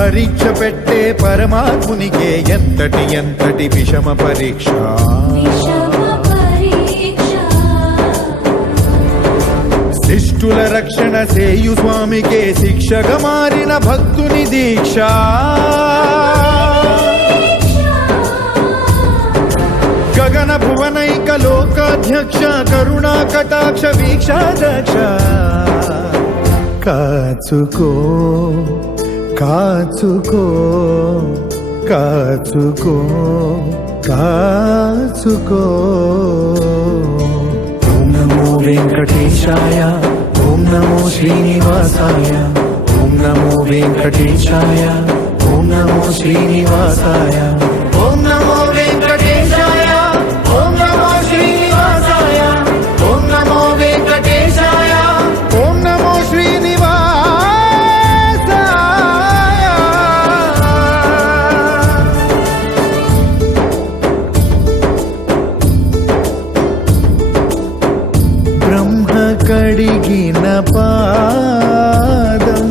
పరీక్ష పెట్టే పరమాత్మునికే ఎంతటి ఎంతటి విషమ పరీక్ష. శిష్టుల రక్షణ సేయు స్వామికే శిక్షగా మారిన భక్తుని దీక్ష. గగన భువనైక లోకాధ్యక్ష కరుణా కటాక్ష వీక్షాదక్ష. కాచుకో కాచుకో కాచుకో కాచుకో. ఓం నమో వెంకటేశాయ, ఓం నమో శ్రీనివాసాయ, ఓం నమో వెంకటేశాయ, ఓం నమో శ్రీనివాసాయ, ఓం నమో వెంకటేశాయ, ఓం నమో శ్రీనివాసాయ, ఓం నమో వెంకటేశాయ, ఓం నమో శ్రీనివాసాయ. బ్రహ్మ కడిగిన పాదం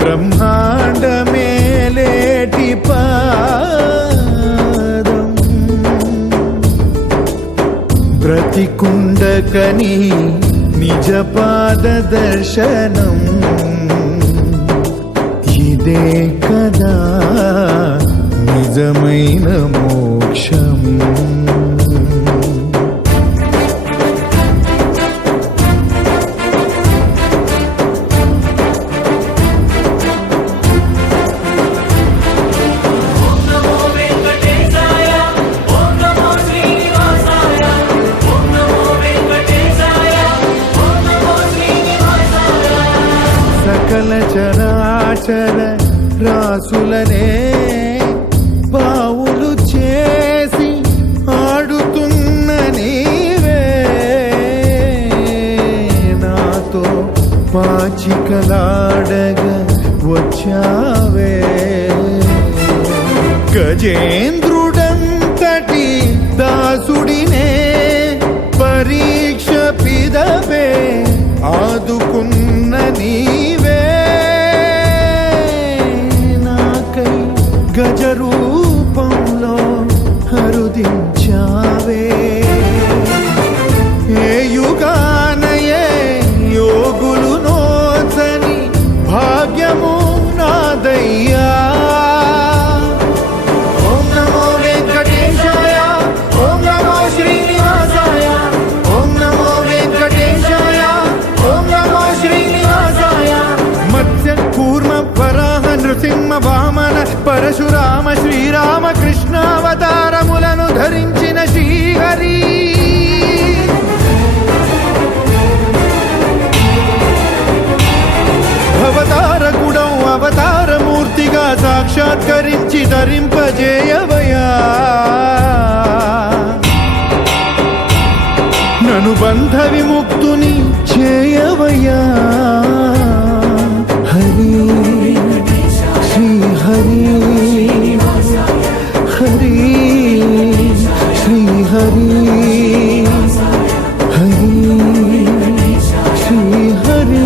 బ్రహ్మాండ మేలేటి పాదం. బ్రతికుండకని నిజ పాద దర్శనం. ఇదే కదా నిజమైన మోక్షం. సకల చరాచర రాసులనే పావులు చేసి ఆడుతున్న నీవే నాతో పాచికలాడగా వచ్చావే. గజేంద్రుడంతటి దాసుడినే పరీక్ష పిదవే ఆదుకున్న నీవే. నాకై గజ రూపంలో హరుదించావే. ఏ యుగానయే యోగులు నోచని భాగ్యము నాదయ్యా. ఓం నమో వెంకటేశాయ, ఓం నమో శ్రీనివాసాయ, ఓం నమో వెంకటేశాయ, ఓం నమో శ్రీనివాసాయ. మత్స్య కూర్మ వరాహ నృసింహ వామన పరశురామ శ్రీరామ కృష్ణావతారములను ధరించిన శ్రీహరి. అవతారకుడౌ అవతారమూర్తిగా సాక్షాత్కరించి ధరింపజేయవయా. నను బంధ విముక్తుని చేయవయా. హరి శ్రీ హరి హరి శ్రీ హరి హరి శ్రీ హరి.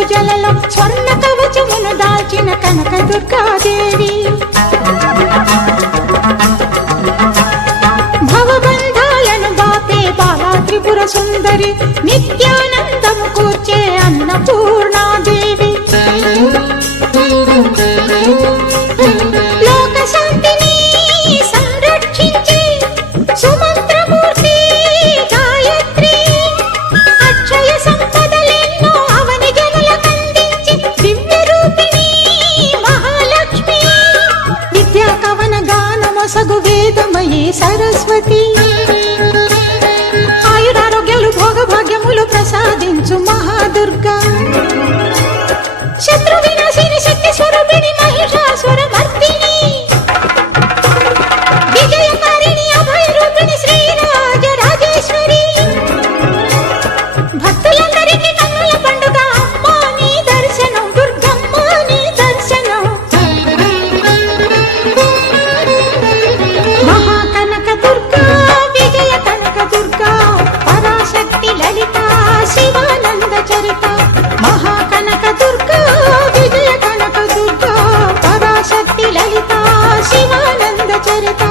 పూజలలో స్వర్ణ కవచమును దాల్చిన కనక దుర్గాదేవి భవబంధాలను బాపే బాలా త్రిపుర సుందరి నిత్యానందము కూర్చే అన్నపూర్ణాదేవి లోక శాంతిని సంరక్షించే సుమంత్రమూర్తి గాయత్రి అక్షయ సంపదలెన్నో అవని జనులకందించి దివ్య రూపిణి మహాలక్ష్మి విద్యా కవన గానమొసగు వేదమయీ సరస్వతి ఆయురారోగ్యాలు భోగభాగ్యములు ప్రసాదించు మహాదుర్గా శత్రు వినాశిని శక్తి స్వరూపిణి మహిషాసుర మర్దిని విజయకారిణి అభయ రూపిణి శ్రీరాజ రాజేశ్వరి భక్తులందరికీ కన్నుల పండుగ అమ్మా నీ దర్శనం దుర్గమ్మ నీ దర్శనం మహాకనక దుర్గా విజయ కనక దుర్గా పరాశక్తి లలిత శివానంద చరిత మహాకనక దుర్గా విజయ కనక దుర్గా పరాశక్తి లలిత శివానంద చరిత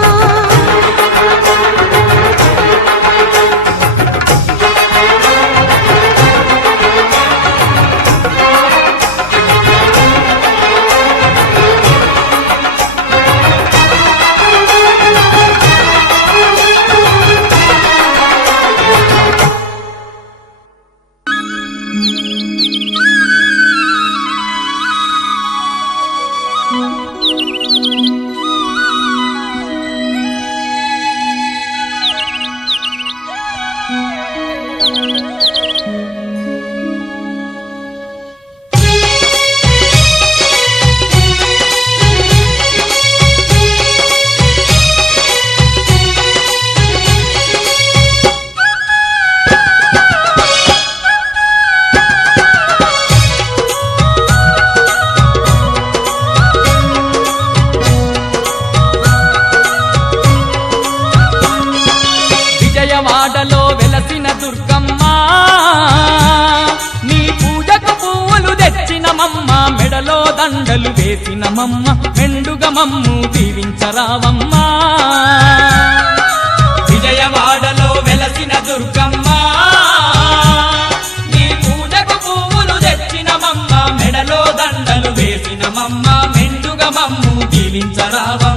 విజయవాడలో వెలసిన దుర్గమ్మ నీ పూజకు పువ్వులు తెచ్చినమమ్మ మెడలో దండలు వేసినమమ్మ మెండుగా మమ్ము దీవించరావమ్మ విజయవాడలో వెలసిన దుర్గమ్మ నీ పూజకు పువ్వులు తెచ్చినమమ్మ మెడలో దండలు వేసినమమ్మ మెండుగా మమ్ము దీవించరావమ్మ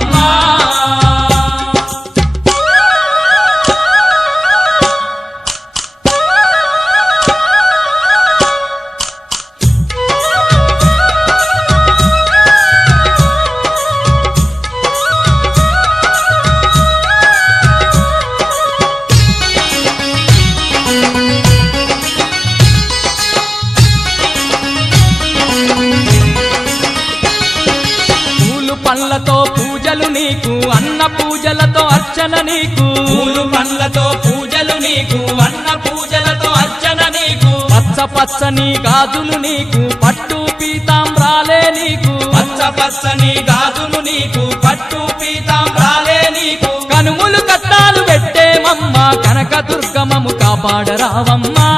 పండ్లతో పూజలు నీకు అన్న పూజలతో అర్చన నీకు పూలు పండ్లతో పూజలు నీకు అన్న పూజలతో అర్చన నీకు పచ్చ పచ్చని గాజులు నీకు పట్టు పీతాంబ్రాలే నీకు పచ్చ పచ్చని గాజులు నీకు పట్టు పీతాంబ్రాలే నీకు కనుములు కట్టాలు పెట్టేమమ్మ కనక దుర్గమము కాపాడరావమ్మా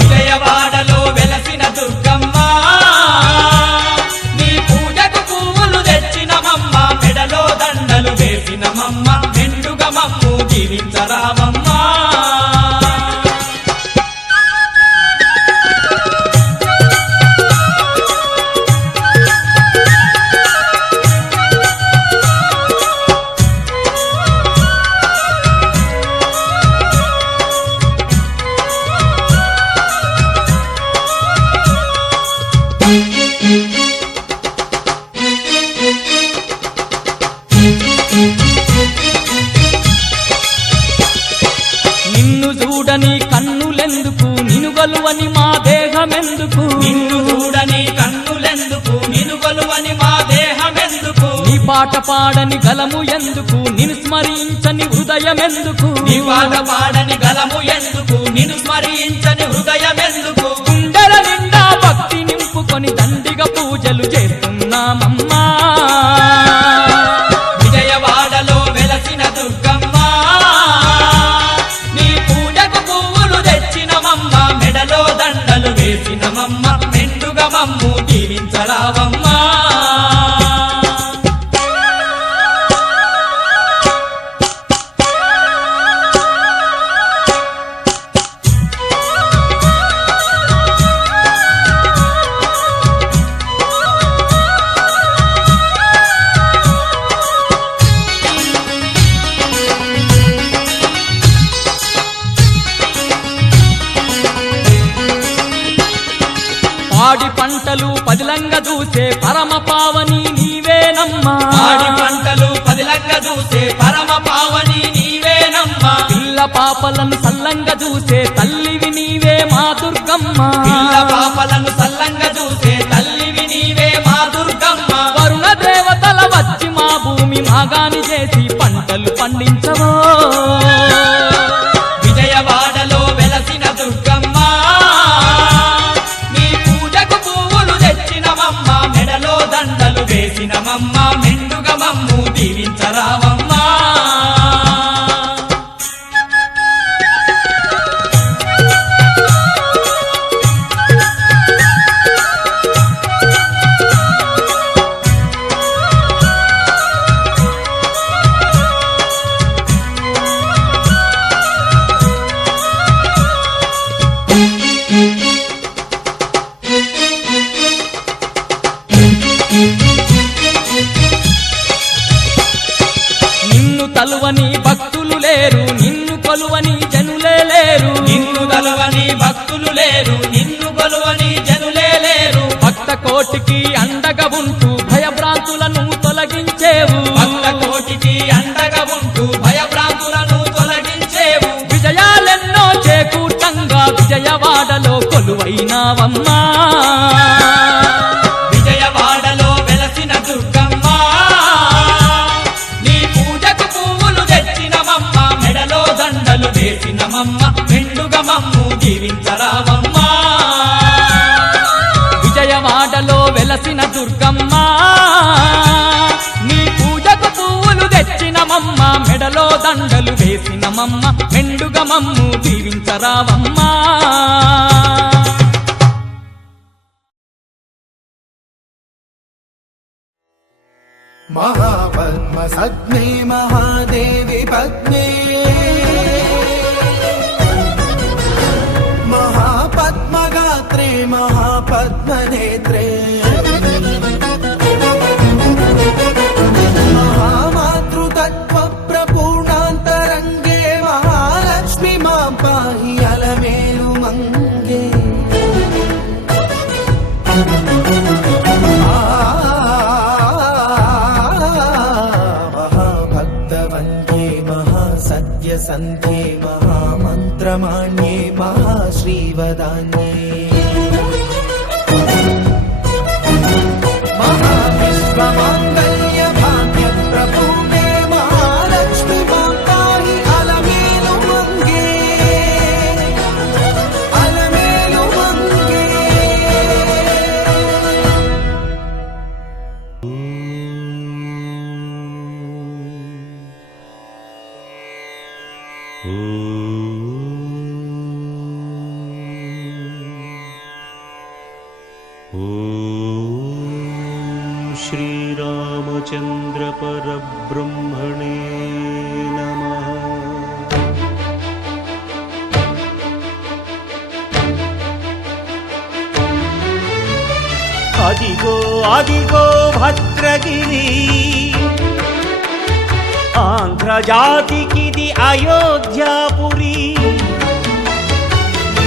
విజయవాడలో వెలసిన దుర్గమ్మ మెడలో దండలు వేసినమమ్మ మెండుగా మమ్ము జీవించరావమ్మా నిన్ను చూడని కన్నులెందుకు నిన్ను గలువని మా దేహమెందుకు నిన్ను చూడని కన్నులెందుకు నిన్ను గలువని మా దేహమెందుకు నీ పాట పాడని గలము ఎందుకు నిన్ను స్మరించని హృదయమెందుకు నీ పాట పాడని గలము ఎందుకు నిన్ను స్మరించని హృదయమెందుకు గుండెల నిండా భక్తి నింపుకొని దండిగా పూజలు చేస్తున్నామమ్మా విజయవాడలో వెలసిన దుర్గమ్మ నీ పూజకు పువ్వులు తెచ్చినమమ్మ మెడలో దండలు వేసి పదిలంగా చూసే పరమ పావని నీవేనమ్మా పాడి పంటలు పదిలంగా చూసే పరమ పావని నీవేనమ్మా పిల్ల పాపలను సల్లంగా చూసే తల్లివి నీవే మా దుర్గమ్మ పిల్ల పాపలను సల్లంగా చూసే తల్లివి నీవే మా దుర్గమ్మ వరుణ దేవతల వచ్చి మా భూమి మాగాని చేసి పంటలు పండించవో విజయవాడలో వెలసిన దుర్గమ్మ నీ పూజకు పువ్వులు తెచ్చినమమ్మ మెడలో దండలు వేసినమమ్మ మెండుగా మమ్ము దీవించరావమ్మా నిన్ను తలువని భక్తులు లేరు నిన్ను కొలువని జనులే లేరు నిన్ను గలువని భక్తులు లేరు నిన్ను గొలువని జనులే లేరు భక్త కోటికి అండగా ఉంటూ భయభ్రాంతులను తొలగించేవు భక్త కోటికి అండగా ఉంటూ భయభ్రాంతులను తొలగించేవు విజయాలెన్నో చేకూర్చంగా విజయవాడలో కొలువైనావమ్మా విజయవాడలో వెలసిన దుర్గమ్మ నీ పూజకు పువ్వులు తెచ్చినమమ్మ మెడలో దండలు వేసినమమ్మ మెండుగా మమ్ము జీవించరావమ్మా విజయవాడలో వెలసిన దుర్గమ్మ నీ పూజకు పువ్వులు తెచ్చినమమ్మ మెడలో దండలు వేసినమమ్మ మెండుగా మమ్ము దీవించరావమ్మా महापद्मसग्ने महादेवी पद्मे महापद्मगात्रे महापद्मनेत्रे महामातृतत्त्वप्रपूर्णान्तरङ्गे महालक्ष्मी मां पाहि अलमेलुमङ्गे महाभक्तवन्द्ये महासत्यसन्ध्ये महामन्त्रमान्ये महाश्रीवदान्ये महाविश्वमाङ्गल्यभाग्यप्रपूर्णे महालक्ष्मी मां पाहि अलमेलुमङ्गे अलमेलुमङ्गे श्रीरामचन्द्र परब्रह्मणे नमः। అదిగో అదిగో భద్రగిరి ఆంధ్రజాతికిది అయోధ్యాపురి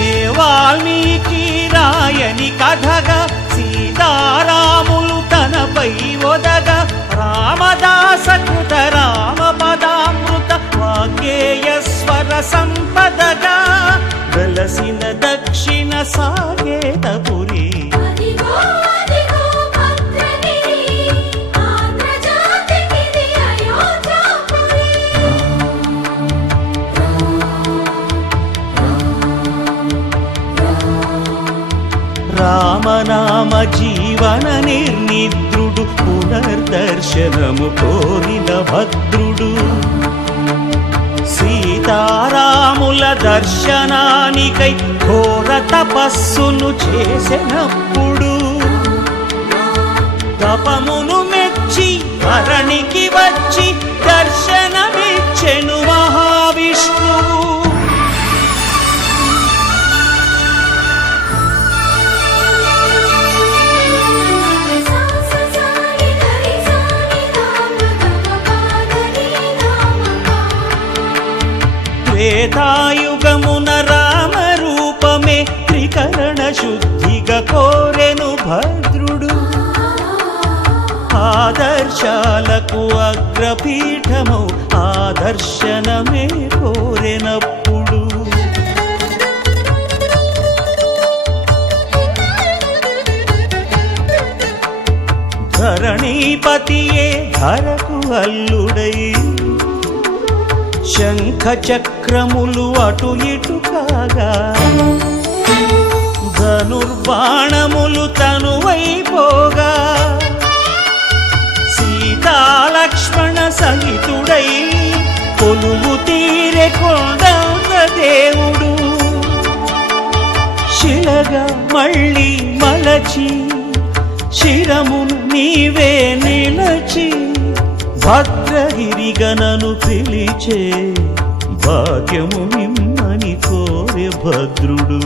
ఏ వాల్మీకి రాయని కథగా సీతారాములు తనపై ఒదగ రామదాస కృత రామ పదామృత వాగ్గేయ స్వర సంపదగా వెలసిన దక్షిణ సాగేతపురి అదిగో అదిగో భద్రగిరి ఆంధ్రజాతికిది అయోధ్యాపురి రామనామ జీవన నిర్నిద్రుడు పునర్దర్శనము కోరిన భద్రుడు సీతారాముల దర్శనానికై ఘోర తపస్సును చేసినప్పుడు తపమును మెచ్చి ధరణికి వచ్చి దర్శనమిచ్చెను మహావిష్ణువు త్రేతాయుగమున రామ రూపమే త్రికరణ శుద్ధిగా కోరెను భద్రుడు ఆదర్శాలకు అగ్రపీఠమౌ ఆదర్శనమే కోరెనప్పుడు ధరణీపతియే ధరకు అల్లుడై శంఖ చక్రములు అటు ఇటు కాగా ధనుర్బాణములు తనువైపోగా సీతాలక్ష్మణ సహితుడై కొలువు తీరె కొండంత దేవుడు శిలగా మళ్ళీ మలచి శిరమును నీవే నిలచి భద్రగిరిగనను పిలిచే భాగ్యము నిమ్మని కోరె భద్రుడు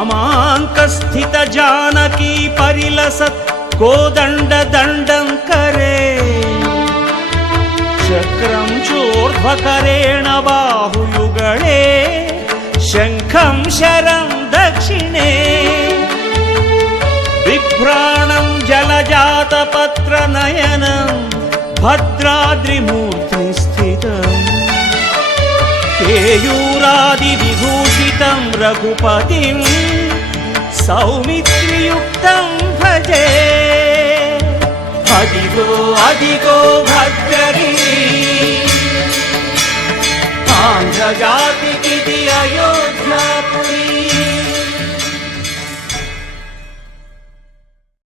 వామాంకస్థిత జానకీ పరిలసత్ కోదండ దండం కరే చక్రం చోర్ధ్వకరేణ బాహుయుగళే శంఖం శరం దక్షిణే బిభ్రాణం జలజాతపత్ర నయనం భద్రాద్రిమూర్తి స్థితం కేయూరాది విభూషితం రఘుపతిం సౌమిత్రియుక్తం భజే అదిగో అదిగో భద్ర